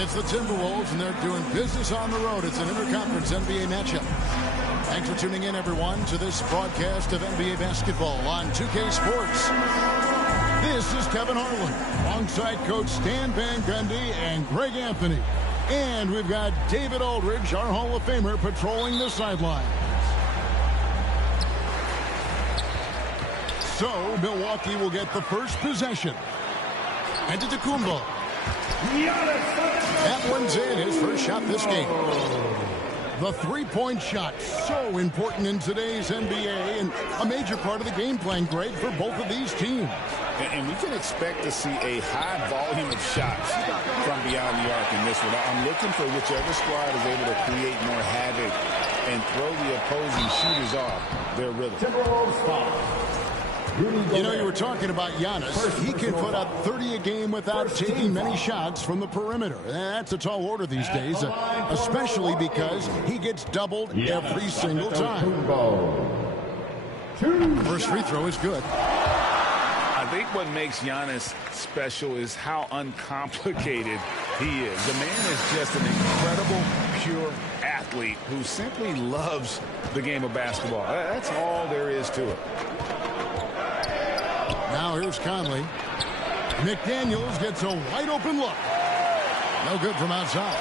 It's the Timberwolves, and they're doing business on the road. It's an interconference NBA matchup. Thanks for tuning in, everyone, to this broadcast of NBA basketball on 2K Sports. This is Kevin Harlan, alongside Coach Stan Van Gundy and Greg Anthony. And we've got David Aldridge, our Hall of Famer, patrolling the sidelines. So, Milwaukee will get the first possession. Antetokounmpo. That one's in, his first shot this game. The three-point shot, so important in today's NBA, and a major part of the game plan, Greg, for both of these teams. And we can expect to see a high volume of shots from beyond the arc in this one. I'm looking for whichever squad is able to create more havoc and throw the opposing shooters off their rhythm. You know, you were talking about Giannis. He can put up 30 a game without taking many shots from the perimeter. That's a tall order these days, especially because he gets doubled every single time. First free throw is good. I think what makes Giannis special is how uncomplicated he is. The man is just an incredible, pure athlete who simply loves the game of basketball. That's all there is to it. Now here's Conley. McDaniels gets a wide open look. No good from outside.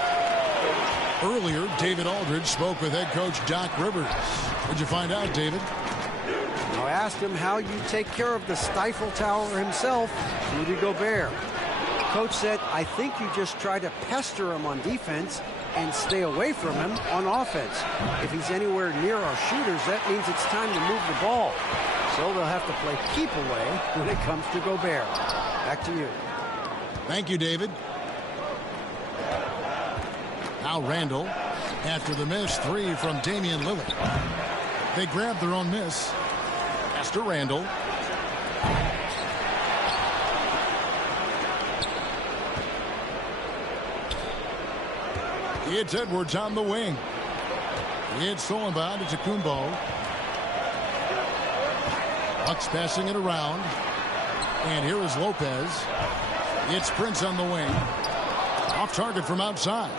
Earlier, David Aldridge spoke with head coach Doc Rivers. What'd you find out, David? I asked him how you take care of the Stifle Tower himself, Rudy Gobert. Coach said, I think you just try to pester him on defense and stay away from him on offense. If he's anywhere near our shooters, that means it's time to move the ball. So they'll have to play keep away when it comes to Gobert. Back to you. Thank you, David. Now Randall, after the miss, three from Damian Lillard. They grab their own miss. Pass to Randall. It's Edwards on the wing. It's stolen by Antetokounmpo. Bucks passing it around. And here is Lopez. It's Prince on the wing. Off target from outside.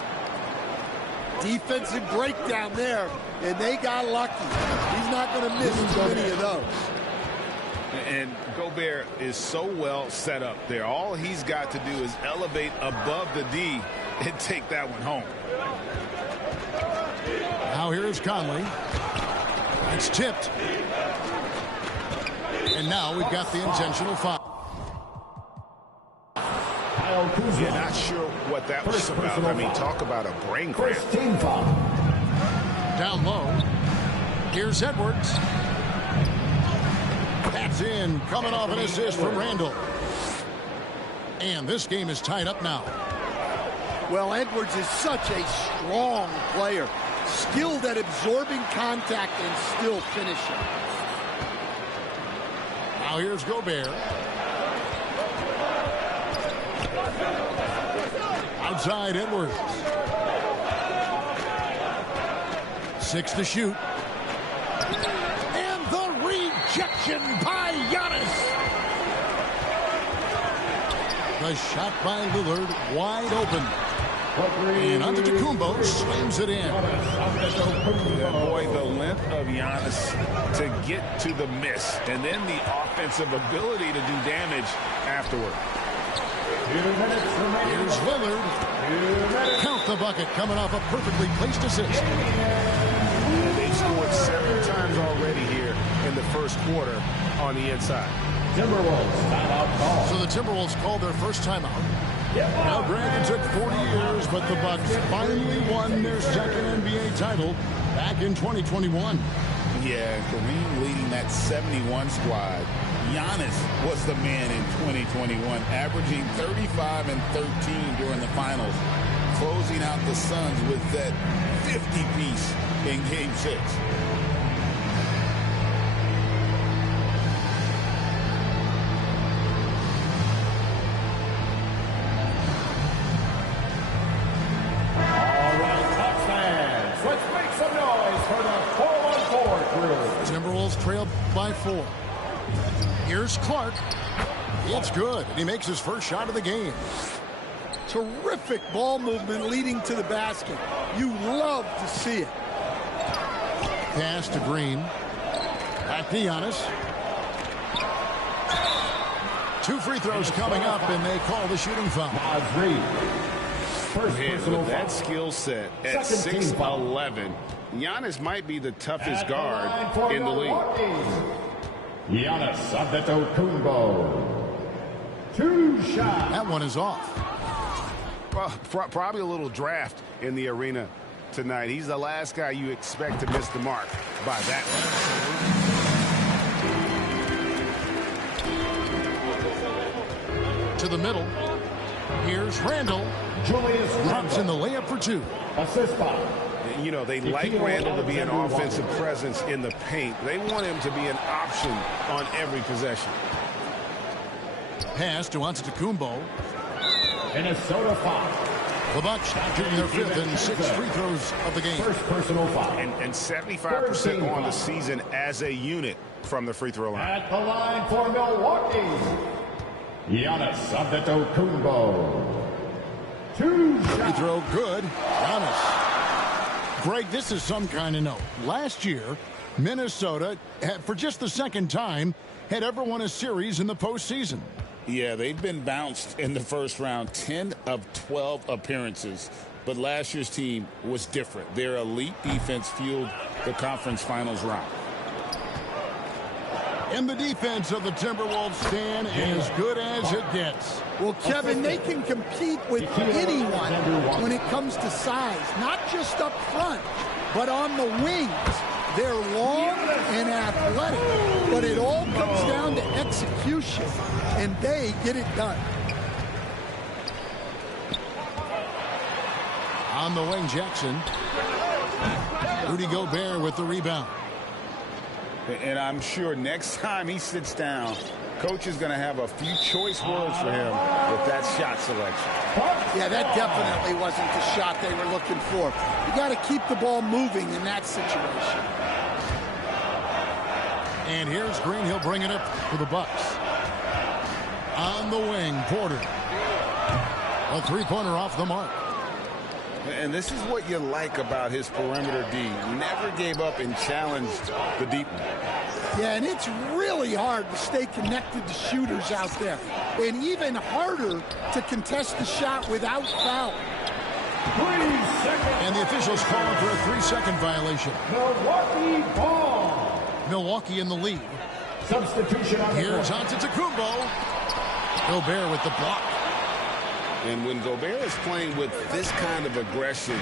Defensive breakdown there, and they got lucky. He's not going to miss too many of those. And Gobert is so well set up there. All he's got to do is elevate above the D and take that one home. Now here's Conley. It's tipped. And now we've got the intentional foul. You're not sure what that was about. I mean, talk about a brain cramp. Down low. Here's Edwards. That's in. Coming off an assist from Randall. And this game is tied up now. Well, Edwards is such a strong player. Skilled at absorbing contact and still finishing. Now here's Gobert. Outside Edwards. 6 to shoot. And the rejection by Giannis. The shot by Lillard wide open. And Antetokounmpo slams it in. Yeah, boy, the length of Giannis to get to the miss, and then the offensive ability to do damage afterward. Here's Lillard. Count the bucket, coming off a perfectly placed assist. And they've scored 7 times already here in the first quarter on the inside. Timberwolves timeout call. So the Timberwolves called their first timeout. Now, granted, it took 40 years, but the Bucks finally won their second NBA title back in 2021. Yeah, Kareem leading that 71 squad. Giannis was the man in 2021, averaging 35 and 13 during the finals, closing out the Suns with that 50-piece in Game 6. Timberwolves trailed by 4. Here's Clark. It's good, and he makes his first shot of the game. Terrific ball movement leading to the basket. You love to see it. Pass to Green. Back to Giannis. 2 free throws coming up, and they call the shooting foul. With that skill set at 6'11", Giannis might be the toughest guard in the league. Giannis Antetokounmpo. 2 shots. That one is off. Well, probably a little draft in the arena tonight. He's the last guy you expect to miss the mark by that To the middle. Here's Randall. Julius Drops in the layup for 2. Assist by. You know, they like Randall to be an offensive presence in the paint. They want him to be an option on every possession. Pass to Antetokounmpo. Minnesota foul. The Bucks shooting their 5th and 6th free throws of the game. First personal foul. And 75% on the season as a unit from the free throw line. At the line for Milwaukee, Giannis Antetokounmpo. 2 Free shots. throw good. Giannis. Greg, this is some kind of note. Last year, Minnesota, for just the second time, had ever won a series in the postseason. Yeah, they've been bounced in the first round, 10 of 12 appearances. But last year's team was different. Their elite defense fueled the conference finals round. And the defense of the Timberwolves stand as good as it gets. Well, Kevin, they can compete with anyone when it comes to size, not just up front, but on the wings. They're long and athletic, but it all comes down to execution, and they get it done. On the wing, Jackson. Rudy Gobert with the rebound. And I'm sure next time he sits down, coach is going to have a few choice words for him with that shot selection. Yeah, that definitely wasn't the shot they were looking for. You got to keep the ball moving in that situation. And here's Green. He'll bring it up for the Bucks. On the wing, Porter. A 3-pointer off the mark. And this is what you like about his perimeter D. He never gave up and challenged the deep one. Yeah, and it's really hard to stay connected to shooters out there. And even harder to contest the shot without foul. 3 seconds. And the officials calling for a 3-second violation. Milwaukee ball. Milwaukee in the lead. Substitution on the Here's court. Antetokounmpo. Gobert with the block. And when Gobert is playing with this kind of aggression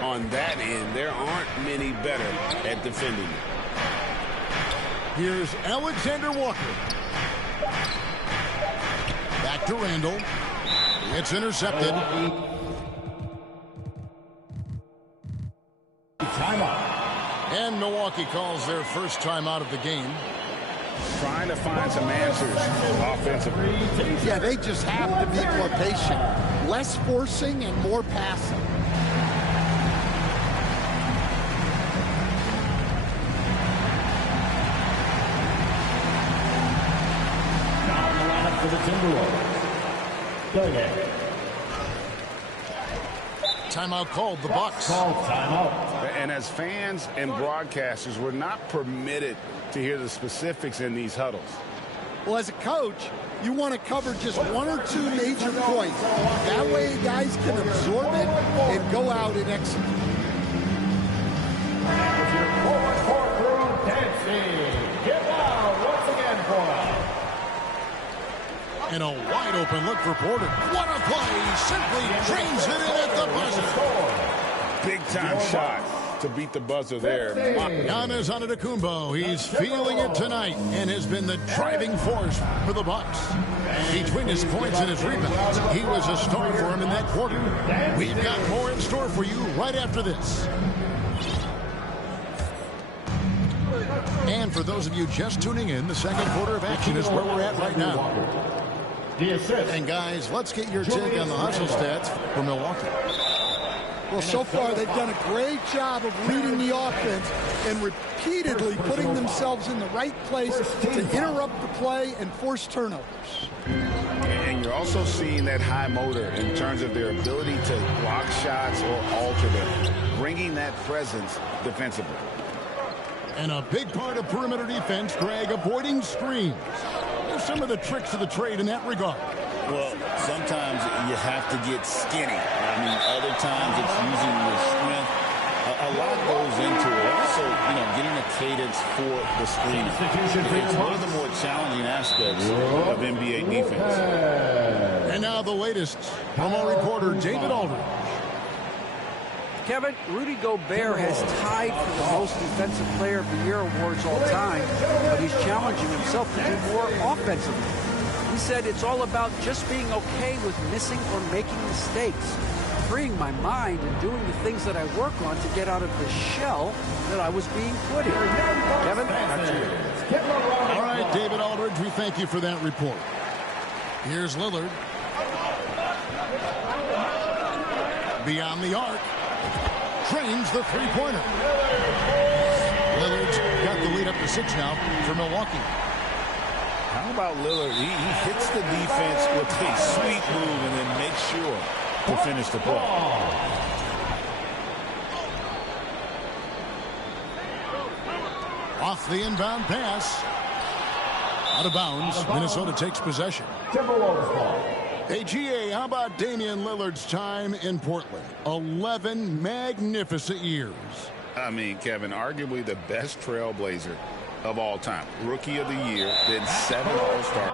on that end, there aren't many better at defending it. Here's Alexander Walker. Back to Randall. It's intercepted. Timeout. And Milwaukee calls their first timeout of the game. Trying to find some answers offensively. Yeah, they just have to be more patient. Less forcing and more passing. Now in the lineup for the Timberwolves. Duggan. Timeout called, the Bucks. Call timeout. And as fans and broadcasters, we're not permitted to hear the specifics in these huddles. Well, as a coach, you want to cover just 1 or 2 major points. That way guys can absorb it and go out and execute. And with your forward courtroom dancing. Get loud once again for us. And a wide open look for Porter. What a play! Simply trains it in at the buzzer. Big time shot to beat the buzzer there. Giannis Antetokounmpo, he's feeling it tonight and has been the driving force for the Bucks. Between his points and his rebounds, he was a star for him in that quarter. We've got more in store for you right after this. And for those of you just tuning in, the second quarter of action is where we're at right now. The assist. And guys, let's get your take on the hustle stats for Milwaukee. Well, so far they've done a great job of leading the offense and repeatedly putting themselves in the right place to interrupt the play and force turnovers. And your You're also seeing that high motor in terms of their ability to block shots or alter them, bringing that presence defensively. And a big part of perimeter defense, Greg, avoiding screens. There's some of the tricks of the trade in that regard. Well, sometimes you have to get skinny. I mean, other times it's using your strength. A lot goes into it. Also, getting a cadence for the screen. It's one of the more challenging aspects of NBA defense. And now the latest from our reporter, David Aldridge. Kevin, Rudy Gobert has tied for the most Defensive Player of the Year awards all time, but he's challenging himself to do more offensively. He said it's all about just being okay with missing or making mistakes, freeing my mind and doing the things that I work on to get out of the shell that I was being put in. Kevin, back to you. All right, David Aldridge, we thank you for that report. Here's Lillard. Beyond the arc. Trains the three-pointer. Lillard's got the lead up to 6 now for Milwaukee. How about Lillard? He hits the defense with a sweet move and then makes sure to finish the play. Off the inbound pass. Out of bounds. Minnesota takes possession. Timberwolves ball. Hey, GA, how about Damian Lillard's time in Portland? 11 magnificent years. I mean, Kevin, arguably the best trailblazer of all time. Rookie of the Year, then 7 All-Star.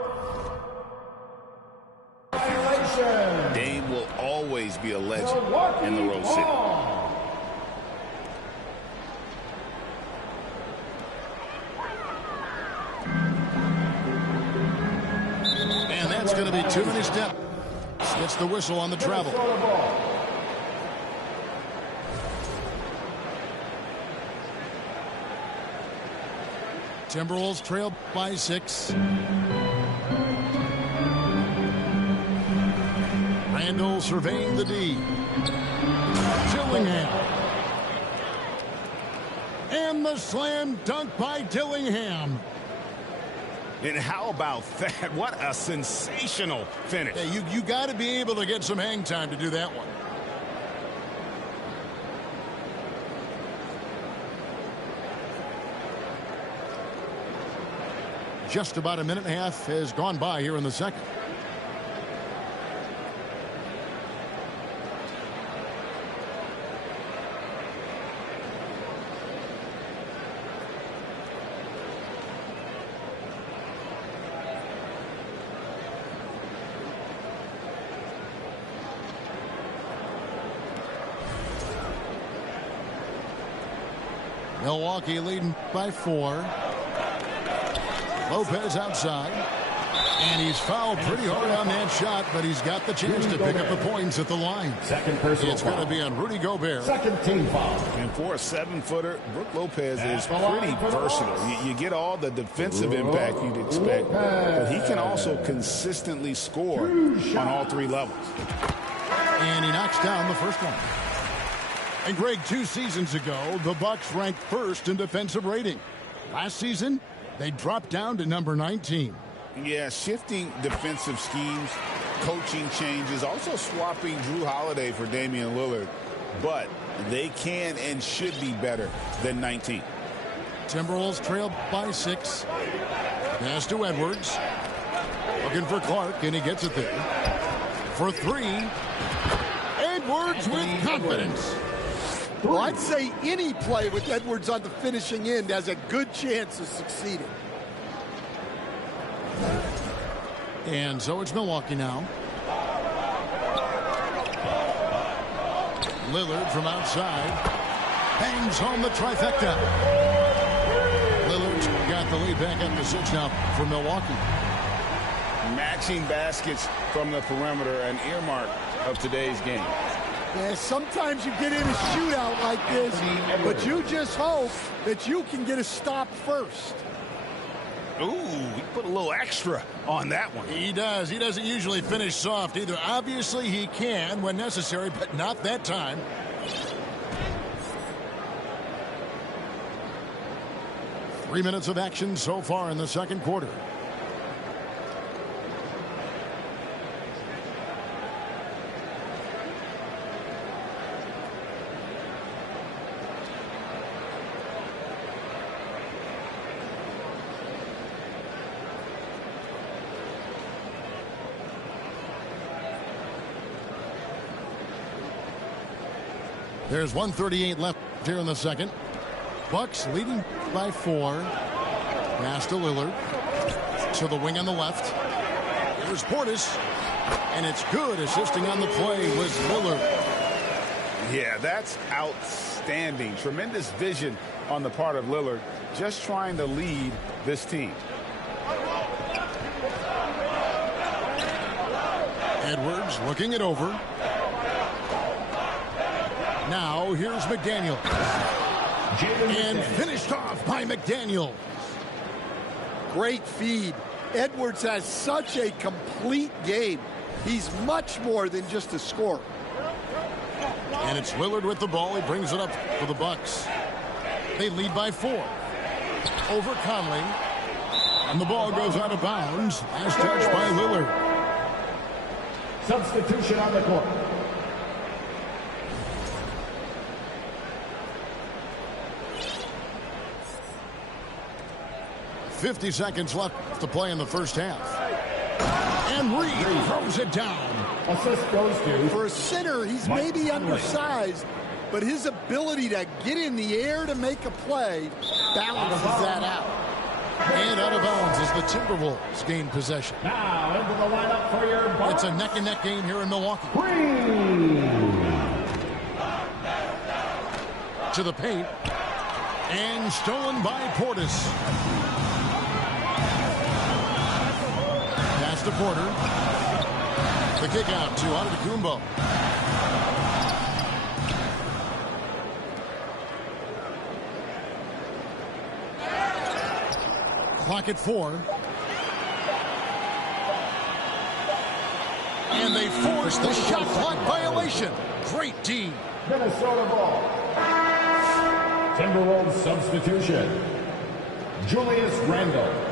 Dame will always be a legend in the Rose City. And that's going to be too many steps. Gets the whistle on the travel. Timberwolves trail by 6. Randall surveying the D. Dillingham. And the slam dunk by Dillingham. And how about that? What a sensational finish. Yeah, you got to be able to get some hang time to do that one. Just about a minute and a half has gone by here in the second. Milwaukee leading by 4. Lopez outside. And he's fouled pretty hard on that shot, but he's got the chance to pick up the points at the line. Second personal It's going to be on Rudy Gobert. Second team foul. And for a 7-footer, Brook Lopez is pretty versatile. You get all the defensive impact you'd expect, but he can also consistently score on all 3 levels. And he knocks down the first one. And Greg, 2 seasons ago, the Bucks ranked first in defensive rating. Last season, they dropped down to number 19. Yeah, shifting defensive schemes, coaching changes, also swapping Drew Holiday for Damian Lillard. But they can and should be better than 19. Timberwolves trail by 6. Pass to Edwards. Looking for Clark, and he gets it there. For 3. Edwards with confidence. Well, I'd say any play with Edwards on the finishing end has a good chance of succeeding. And so it's Milwaukee now. Lillard from outside. Bangs home the trifecta. Lillard's got the lead back up to 6 now for Milwaukee. Matching baskets from the perimeter, an earmark of today's game. Yeah, sometimes you get in a shootout like this, but you just hope that you can get a stop first. Ooh, he put a little extra on that one. He does. He doesn't usually finish soft either. Obviously, he can when necessary, but not that time. Three minutes of action so far in the second quarter. There's 1:38 left here in the second. Bucks leading by 4. Pass to Lillard. To the wing on the left. Here's Portis. And it's good. Assisting on the play was Lillard. Yeah, that's outstanding. Tremendous vision on the part of Lillard. Just trying to lead this team. Edwards looking it over. Now here's McDaniel. And finished off by McDaniel. Great feed. Edwards has such a complete game. He's much more than just a scorer. And it's Lillard with the ball. He brings it up for the Bucks. They lead by 4. Over Conley. And the ball goes out of bounds. Last touch by Lillard. Substitution on the court. 50 seconds left to play in the first half. And Reed throws it down. Assist goes to. For a center, he's maybe undersized, but his ability to get in the air to make a play balances that out. And out of bounds as the Timberwolves gain possession. Now into the lineup for your Bucks. It's a neck-and-neck game here in Milwaukee. To the paint. And stolen by Portis. Pass to Porter. The kick out to Antetokounmpo. Clock at 4. And they force the shot clock violation. Great D. Minnesota ball. Timberwolves substitution. Julius Randle.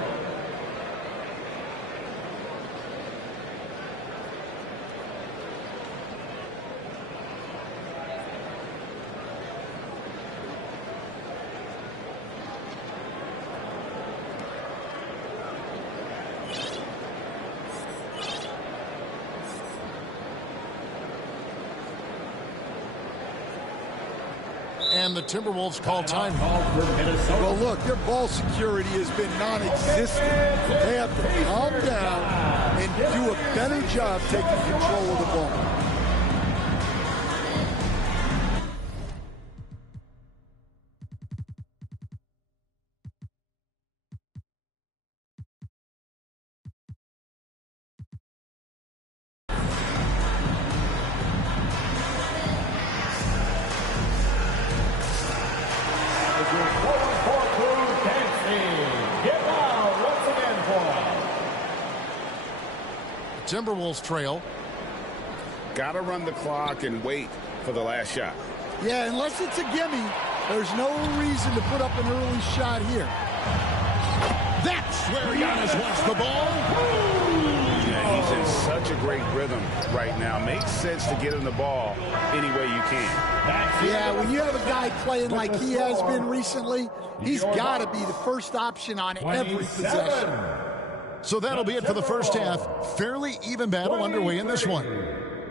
And the Timberwolves call time. Well, look, their ball security has been non-existent. They have to calm down and do a better job taking control of the ball. Timberwolves trail. Got to run the clock and wait for the last shot. Yeah, unless it's a gimme, there's no reason to put up an early shot here. That's where Giannis wants the ball. Yeah, he's in such a great rhythm right now. Makes sense to get him the ball any way you can. Yeah, when you have a guy playing like he has been recently, he's got to be the first option on every possession. So that'll be it for the first half. Fairly even battle underway in this one.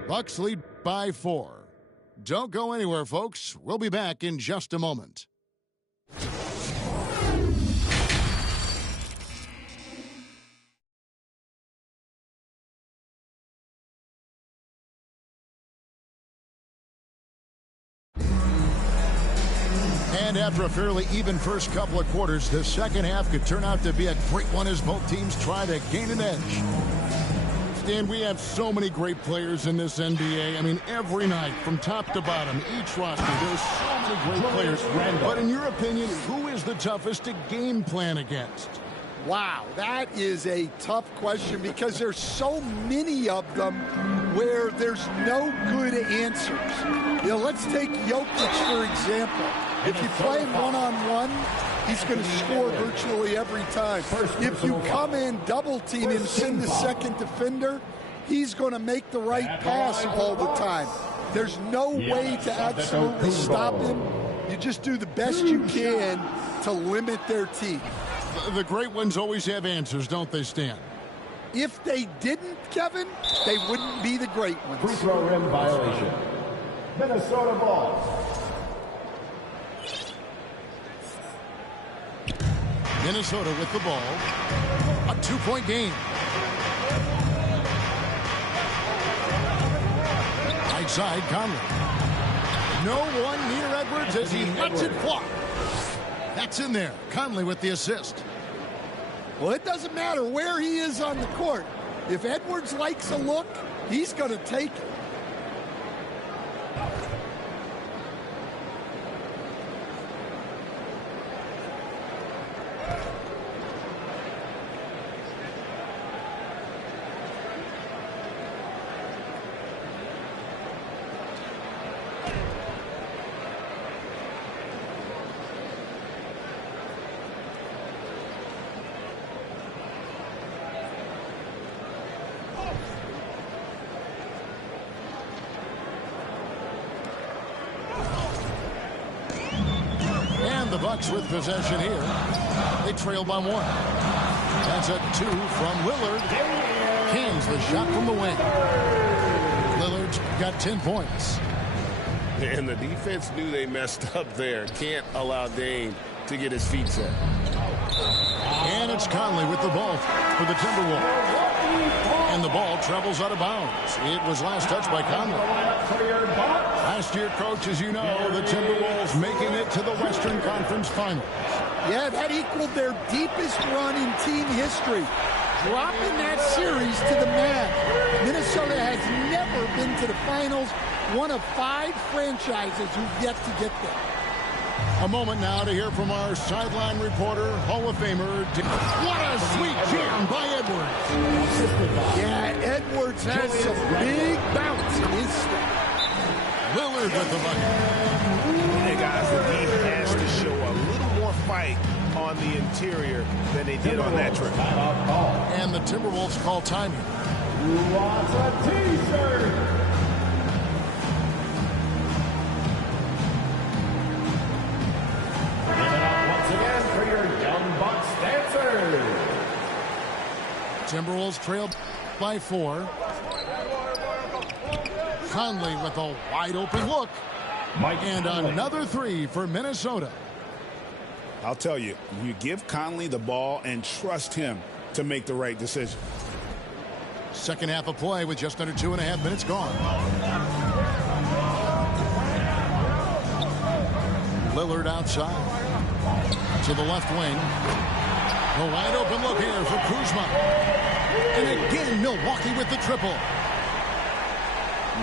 Bucks lead by 4. Don't go anywhere, folks. We'll be back in just a moment. And after a fairly even first couple of quarters, the second half could turn out to be a great one as both teams try to gain an edge. Stan, we have so many great players in this NBA. I mean, every night, from top to bottom, each roster, there's so many great players. But in your opinion, who is the toughest to game plan against? Wow, that is a tough question because there's so many of them where there's no good answers. You know, let's take Jokic, for example. If you play him one-on-one, he's going to score virtually every time. If you come in, double-team him, send the second defender, he's going to make the right pass all the time. There's no way to absolutely stop him. You just do the best you can to limit their team. The great ones always have answers, don't they, Stan? If they didn't, Kevin, they wouldn't be the great ones. Free throw rim violation. Minnesota ball. Minnesota with the ball. A 2-point game. Right side, Conley. No one near Edwards as he lets it fly. That's in there. Conley with the assist. Well, it doesn't matter where he is on the court. If Edwards likes a look, he's going to take it. The Bucks with possession here. They trail by 1. That's a 2 from Lillard. Kings the shot from the wing. Lillard's got 10 points. And the defense knew they messed up there. Can't allow Dame to get his feet set. And it's Conley with the ball for the Timberwolves. And the ball travels out of bounds. It was last touched by Conley. Last year, coach, as you know, the Timberwolves making it to the Western Conference Finals. Yeah, that equaled their deepest run in team history. Dropping that series to the Mavs. Minnesota has never been to the finals. One of 5 franchises who've yet to get there. A moment now to hear from our sideline reporter, Hall of Famer. What a sweet jam by Edwards. Yeah, Edwards has some big bounce in his step. Lillard with the bucket. Hey, guys, the team has to show a little more fight on the interior than they did on that trip. And the Timberwolves call timing. Who wants a T-shirt? For your Young Bucks dancers. Timberwolves trail by 4. Conley with a wide open look. And another 3 for Minnesota. I'll tell you, you give Conley the ball and trust him to make the right decision. Second half of play with just under 2.5 minutes gone. Lillard outside. To the left wing. A wide open look here for Kuzma. And again, Milwaukee with the triple.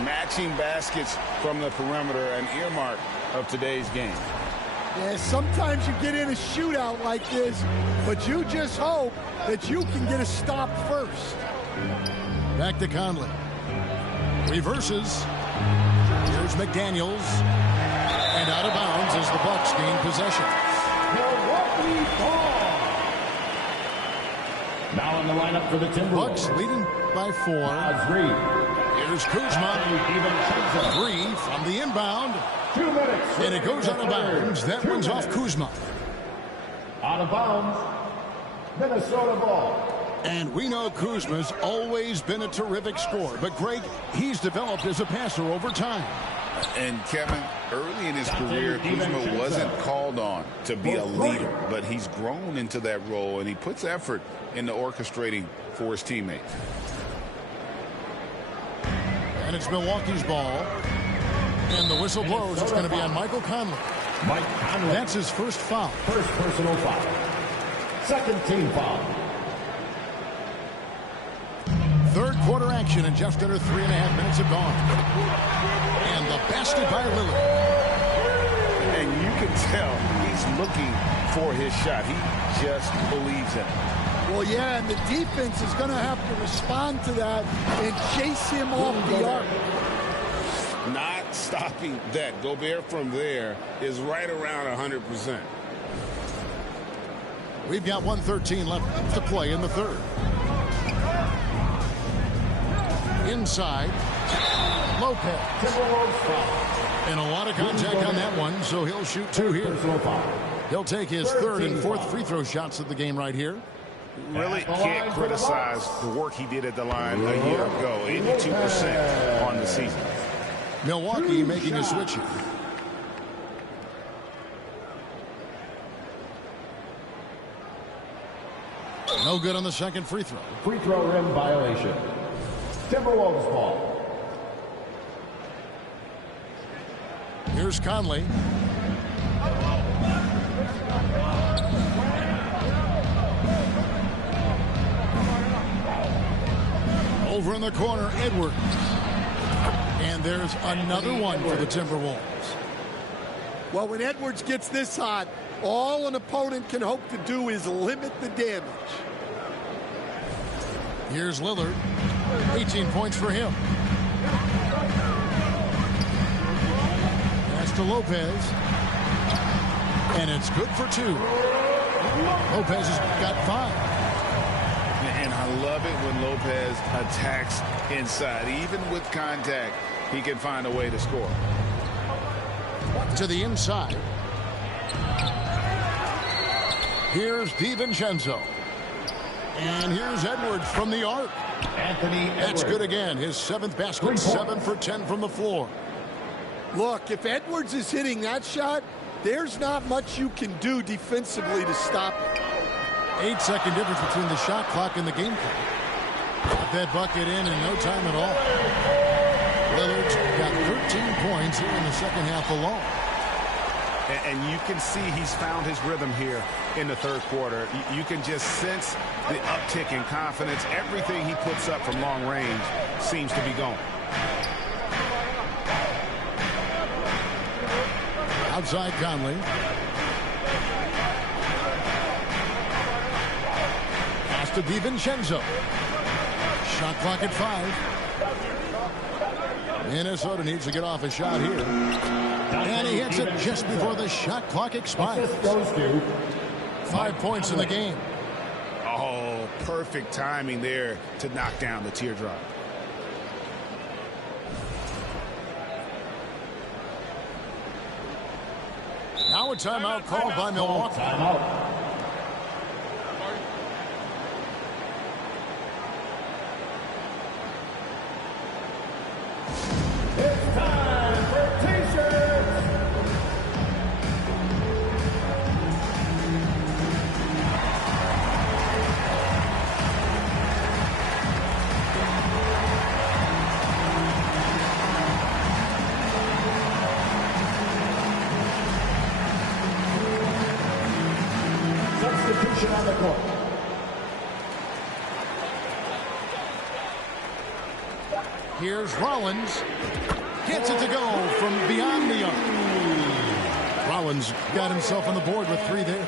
Matching baskets from the perimeter, an earmark of today's game. Yeah, sometimes you get in a shootout like this, but you just hope that you can get a stop first. Back to Conley. Reverses. Here's McDaniels. And out of bounds as the Bucks gain possession. Milwaukee ball. Now in the lineup for the Timberwolves. Bucks leading by 4. Here's Kuzma. 3 from the inbound. 2 minutes. And it goes out of bounds. That one's off Kuzma. Out of bounds. Minnesota ball. And we know Kuzma's always been a terrific scorer. But, Greg, he's developed as a passer over time. And, Kevin, early in his career, Kuzma wasn't called on to be a leader. But he's grown into that role, and he puts effort into orchestrating for his teammates. And it's Milwaukee's ball. And the whistle blows. It's going to be on Michael Conley. Mike Conley. That's his first foul. First personal foul. Second team foul. Third quarter action and just under 3.5 minutes have gone. And the basket by Lillard. And you can tell he's looking for his shot. He just believes in it. Well, yeah, and the defense is going to have to respond to that and chase him off the arc. Not stopping that. Gobert from there is right around 100%. We've got 1:13 left to play in the third. Inside, Lopez. And a lot of contact on that one, so he'll shoot 2 here. He'll take his third and fourth free throw shots of the game right here. Really can't criticize the work he did at the line a year ago. 82% on the season. Milwaukee making a switch here. No good on the second free throw. Free throw rim violation. Timberwolves ball. Here's Conley. Over in the corner, Edwards. And there's another one for the Timberwolves. Well, when Edwards gets this hot, all an opponent can hope to do is limit the damage. Here's Lillard. 18 points for him. Pass to Lopez. And it's good for 2. Lopez has got 5. And I love it when Lopez attacks inside. Even with contact, he can find a way to score. To the inside. Here's DiVincenzo. And here's Edwards from the arc. Anthony Edwards. That's good again. His 7th basket, 7 for 10 from the floor. Look, if Edwards is hitting that shot, there's not much you can do defensively to stop it. 8-second difference between the shot clock and the game clock. Got that bucket in no time at all. Lillard's got 13 points here in the second half alone. And you can see he's found his rhythm here in the third quarter. You can just sense the uptick in confidence. Everything he puts up from long range seems to be going. Outside Conley. Pass to DiVincenzo. Shot clock at 5. Minnesota needs to get off a shot here. And he hits it just before the shot clock expires. 5 points in the game. Oh, perfect timing there to knock down the teardrop. Now a timeout called by Milwaukee. It's time for T-shirts. Substitution on the court. Here's Rollins. Gets it to go from beyond the arc. Rollins got himself on the board with 3 there.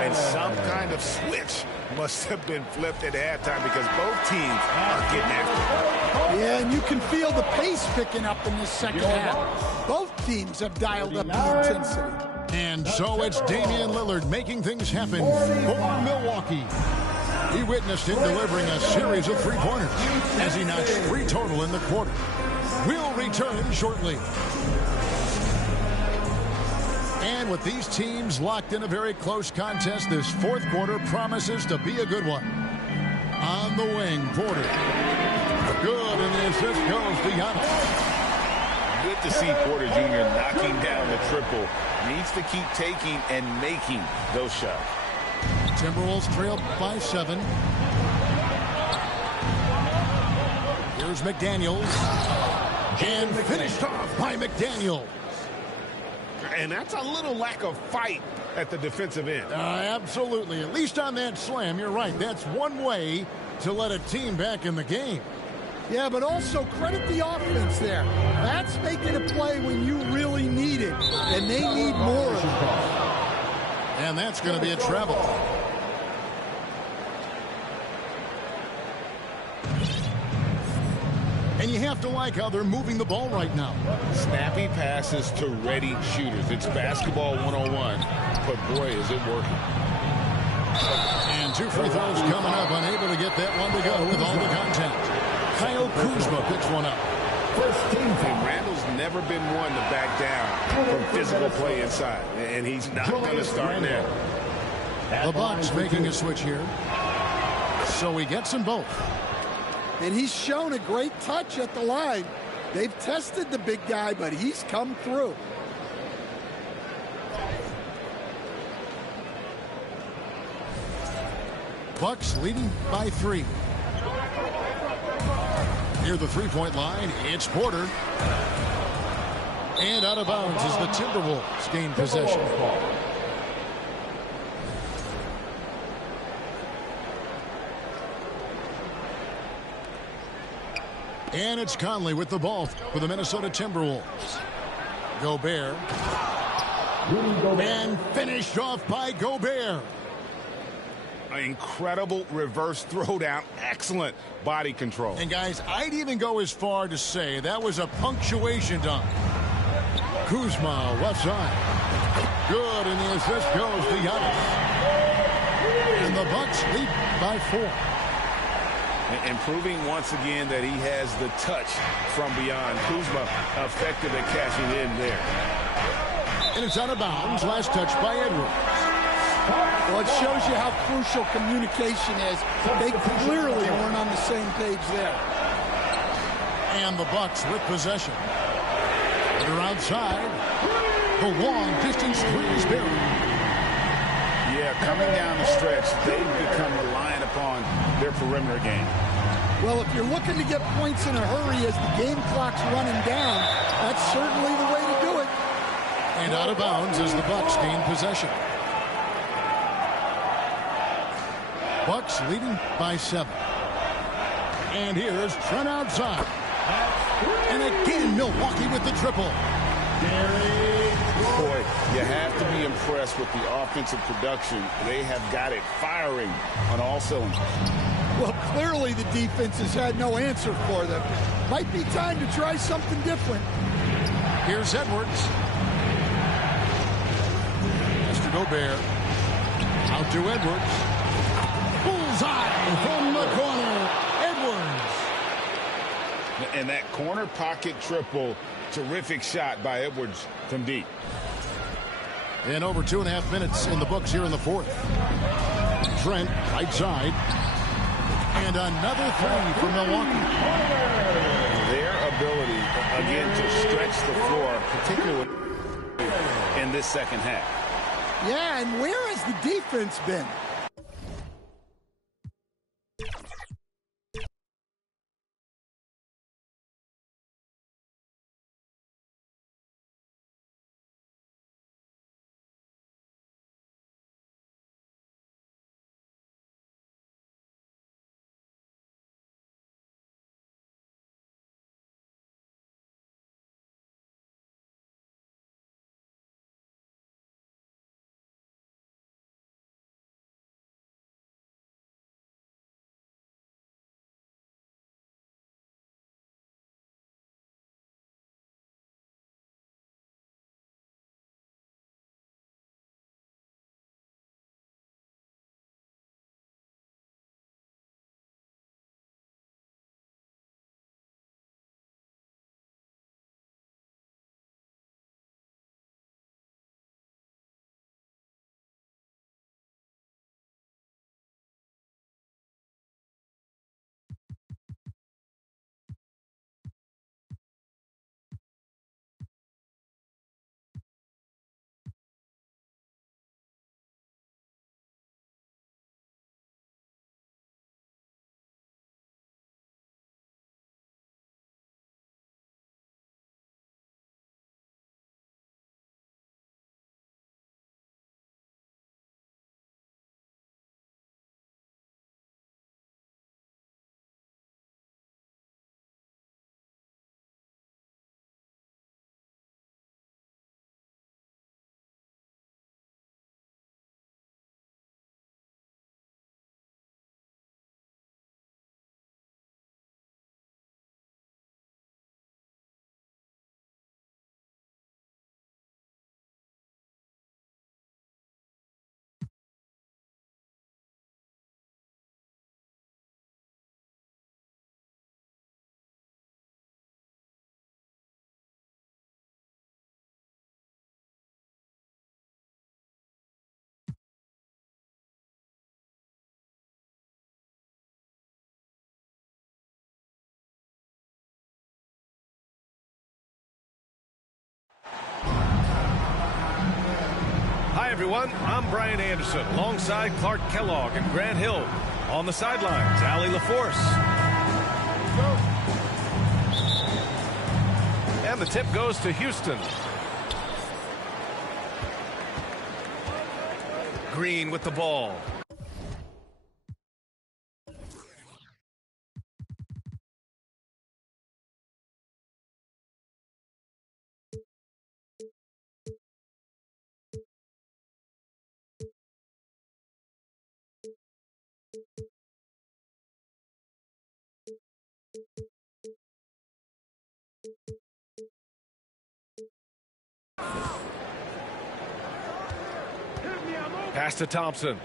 And some kind of switch must have been flipped at halftime because both teams are getting after it. Yeah, and you can feel the pace picking up in this second half. Both teams have dialed up the intensity. And so it's Damian Lillard making things happen for Milwaukee. He witnessed him delivering a series of 3-pointers as he notched 3 total in the quarter. We'll return shortly. And with these teams locked in a very close contest, this fourth quarter promises to be a good one. On the wing, Porter. Good, and the assist goes to Giannis. Good to see Porter Jr. knocking down the triple. Needs to keep taking and making those shots. Timberwolves trail by 7. Here's McDaniels. And finished off by McDaniels. And that's a little lack of fight at the defensive end. Absolutely. At least on that slam, you're right. That's one way to let a team back in the game. Yeah, but also credit the offense there. That's making a play when you really need it, and they need more of it. And that's going to be a travel. And you have to like how they're moving the ball right now. Snappy passes to ready shooters. It's basketball 101, but boy, is it working. And 2 free throws coming up, unable to get that one to go with all the contact. Kyle Kuzma picks one up. And Randall's never been one to back down from physical play inside, and he's not going to start now. The Bucks making a switch here. So he gets them both. And he's shown a great touch at the line. They've tested the big guy, but he's come through. Bucks leading by 3. Near the three-point line, it's Porter. And out of bounds as the Timberwolves gain possession. And it's Conley with the ball for the Minnesota Timberwolves. Gobert. And finished off by Gobert. An incredible reverse throwdown. Excellent body control. And guys, I'd even go as far to say that was a punctuation dunk. Kuzma left side. Good, and the assist goes to Giannis. And the Bucks lead by 4. And proving once again that he has the touch from beyond. Kuzma effective at cashing in there. And it's out of bounds. Last touch by Edwards. Well, it shows you how crucial communication is. They clearly weren't on the same page there. And the Bucks with possession. They're outside. The long distance three is buried. Yeah, coming down the stretch, they've become reliant upon their perimeter game. Well, if you're looking to get points in a hurry as the game clock's running down, that's certainly the way to do it. And out of bounds as the Bucks gain possession. Bucks leading by 7. And here's Trent outside. And again, Milwaukee with the triple. Boy, you have to be impressed with the offensive production. They have got it firing on all cylinders. Well, clearly the defense has had no answer for them. Might be time to try something different. Here's Edwards. Mr. Gobert. Out to Edwards. Bullseye from the corner. Edwards. And that corner pocket triple, terrific shot by Edwards from deep. And over 2.5 minutes in the books here in the fourth. Trent, right side. And another three for Milwaukee. Their ability, again, to stretch the floor, particularly in this second half. Yeah, and where has the defense been? Hi, everyone. I'm Brian Anderson, alongside Clark Kellogg and Grant Hill. On the sidelines, Allie LaForce. And the tip goes to Houston. Green with the ball. Pass to Thompson.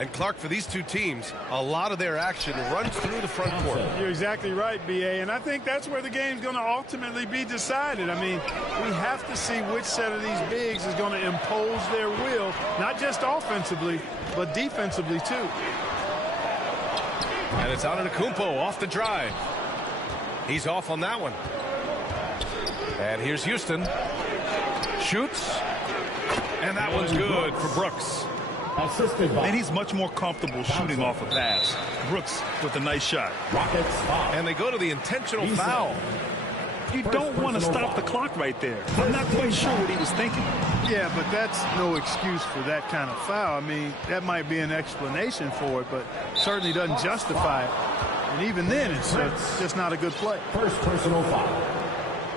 And Clark, for these two teams, a lot of their action runs through the front court. You're exactly right, B.A., and I think that's where the game's going to ultimately be decided. I mean, we have to see which set of these bigs is going to impose their will, not just offensively, but defensively, too. And it's Antetokounmpo off the drive. He's off on that one. And here's Houston. Shoots. And that one's good for Brooks. And he's much more comfortable shooting off a pass. Brooks with a nice shot. And they go to the intentional foul. You don't want to stop the clock right there. I'm not quite sure what he was thinking. Yeah, but that's no excuse for that kind of foul. I mean, that might be an explanation for it, but certainly doesn't justify it. And even then, it's just not a good play. First personal foul.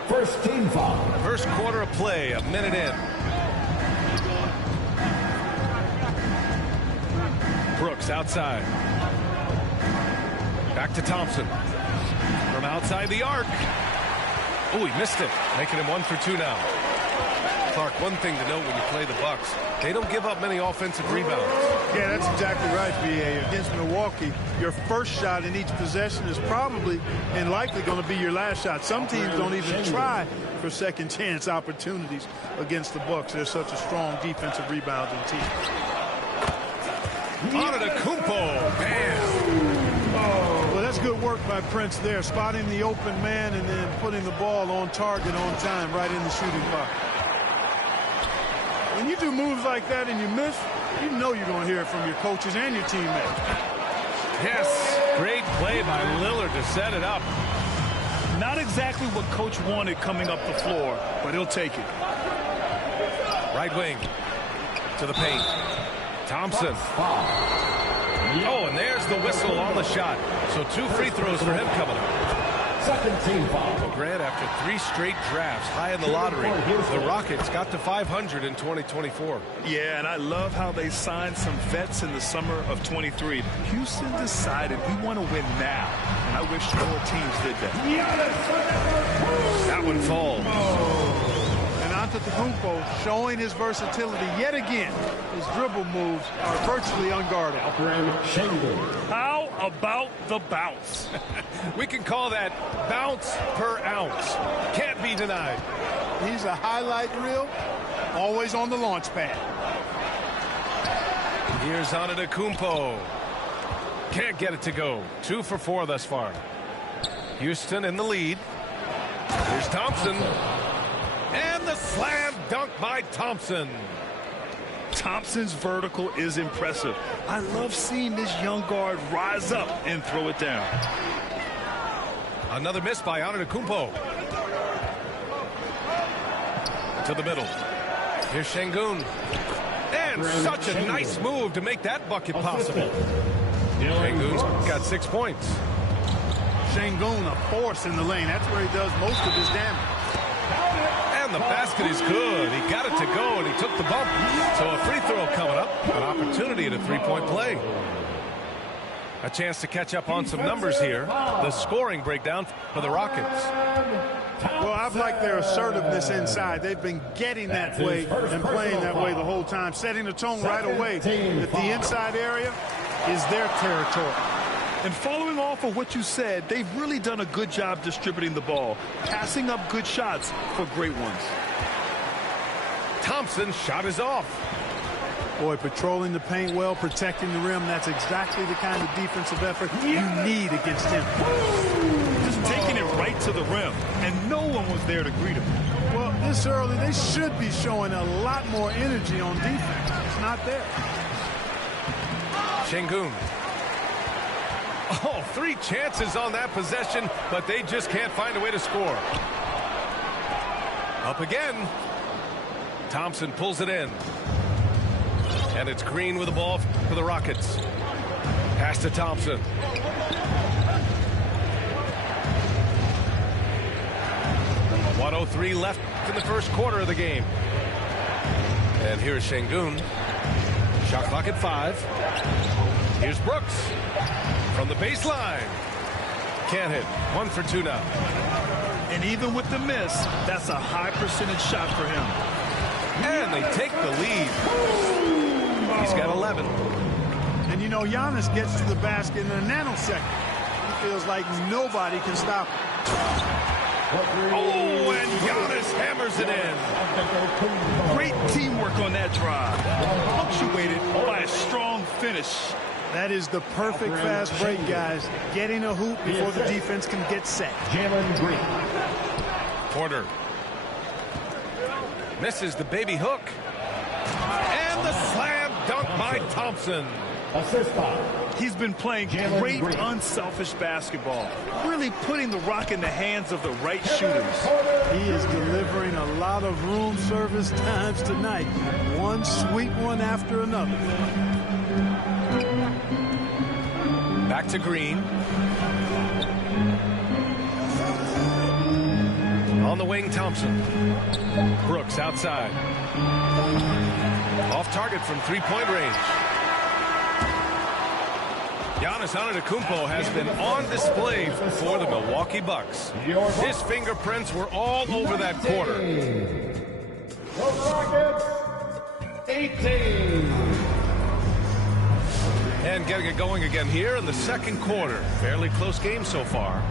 First team foul. First quarter of play, a minute in. Brooks outside. Back to Thompson. From outside the arc. Oh, he missed it. Making him 1 for 2 now. Clark, one thing to note when you play the Bucks, they don't give up many offensive rebounds. Yeah, that's exactly right, B.A. Against Milwaukee, your first shot in each possession is probably and likely going to be your last shot. Some teams don't even try for second chance opportunities against the Bucks. They're such a strong defensive rebounding team. Antetokounmpo, bam! Well, that's good work by Prince there, spotting the open man and then putting the ball on target on time right in the shooting pocket. When you do moves like that and you miss, you know you're going to hear it from your coaches and your teammates. Yes, great play by Lillard to set it up. Not exactly what Coach wanted coming up the floor, but he'll take it. Right wing to the paint. Thompson. Oh, and there's the whistle on the shot. So 2 free throws for him coming up. Second team foul. Well, Grant, after 3 straight drafts high in the lottery, the Rockets got to 500 in 2024. Yeah, and I love how they signed some vets in the summer of 23. Houston decided we want to win now, and I wish more teams did that. That one falls. And Antetokounmpo showing his versatility yet again. His dribble moves are virtually unguardable. How about the bounce? We can call that bounce per ounce. Can't be denied. He's a highlight reel, always on the launch pad. Here's Antetokounmpo. Can't get it to go. 2 for 4 thus far. Houston in the lead. Here's Thompson. And the slam dunk by Thompson. Thompson's vertical is impressive. I love seeing this young guard rise up and throw it down. Another miss by Antetokounmpo. To the middle. Here's Şengün. And such a nice move to make that bucket possible. Şengün's got 6 points. Şengün, a force in the lane. That's where he does most of his damage. And the basket is good. He got it to go, and he took the bump. So a free throw coming up. An opportunity at a 3-point play. A chance to catch up on some numbers here. The scoring breakdown for the Rockets. Well, I've liked their assertiveness inside. They've been getting that way and playing that way the whole time, setting the tone right away that the inside area is their territory. And following off of what you said, they've really done a good job distributing the ball, passing up good shots for great ones. Thompson's shot is off. Boy, patrolling the paint well, protecting the rim, that's exactly the kind of defensive effort you need against him. Just taking it right to to the rim, and no one was there to greet him. Well, this early, they should be showing a lot more energy on defense. It's not there. Şengün. Oh, 3 chances on that possession, but they just can't find a way to score. Up again. Thompson pulls it in. And it's Green with the ball for the Rockets. Pass to Thompson. .103 left in the first quarter of the game. And here's Şengün. Shot clock at 5. Here's Brooks from the baseline. Can't hit. 1 for 2 now. And even with the miss, that's a high percentage shot for him. And they take the lead. He's got 11. And you know, Giannis gets to the basket in a nanosecond. He feels like nobody can stop him. Oh, and Giannis hammers it in. Great teamwork on that drive. Punctuated by a strong finish. That is the perfect fast break, guys. Getting a hoop before the defense can get set. Jalen Green. Porter. Misses the baby hook. And the slam dunk by Thompson. Assist by. He's been playing great, unselfish basketball, really putting the rock in the hands of the right shooters. He is delivering a lot of room service times tonight. One sweet one after another. Back to Green. On the wing, Thompson. Brooks outside. Off target from three-point range. Giannis Antetokounmpo has been on display for the Milwaukee Bucks. His fingerprints were all over that quarter. The Rockets, 18. And getting it going again here in the second quarter. Fairly close game so far.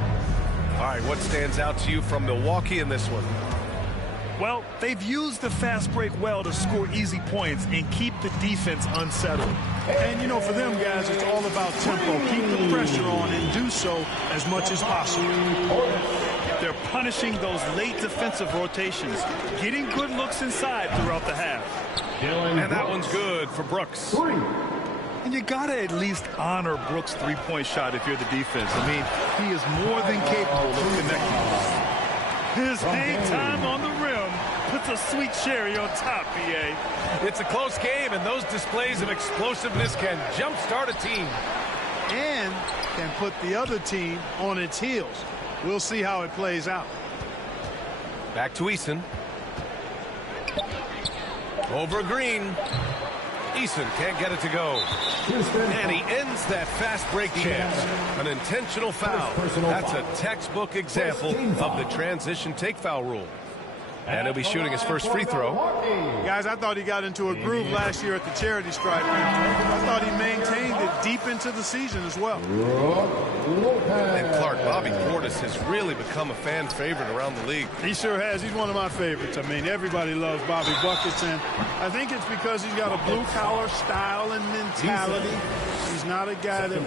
All right, what stands out to you from Milwaukee in this one? Well, they've used the fast break well to score easy points and keep the defense unsettled. And, you know, for them guys, it's all about tempo. Keep the pressure on and do so as much as possible. They're punishing those late defensive rotations, getting good looks inside throughout the half. And that one's good for Brooks. And you got to at least honor Brooks' three-point shot if you're the defense. I mean, he is more than capable of connecting. His hang time on the rim puts a sweet cherry on top, B.A. It's a close game, and those displays of explosiveness can jumpstart a team. And can put the other team on its heels. We'll see how it plays out. Back to Eason. Over Green. Eason can't get it to go. And he ends that fast break chance. An intentional foul. That's a textbook example of the transition take foul rule. And he'll be shooting his first free throw. Guys, I thought he got into a groove last year at the charity stripe. I thought he maintained it deep into the season as well. And Clark, Bobby Portis has really become a fan favorite around the league. He sure has. He's one of my favorites. I mean, everybody loves Bobby Buckets, and I think it's because he's got a blue-collar style and mentality. He's not a guy that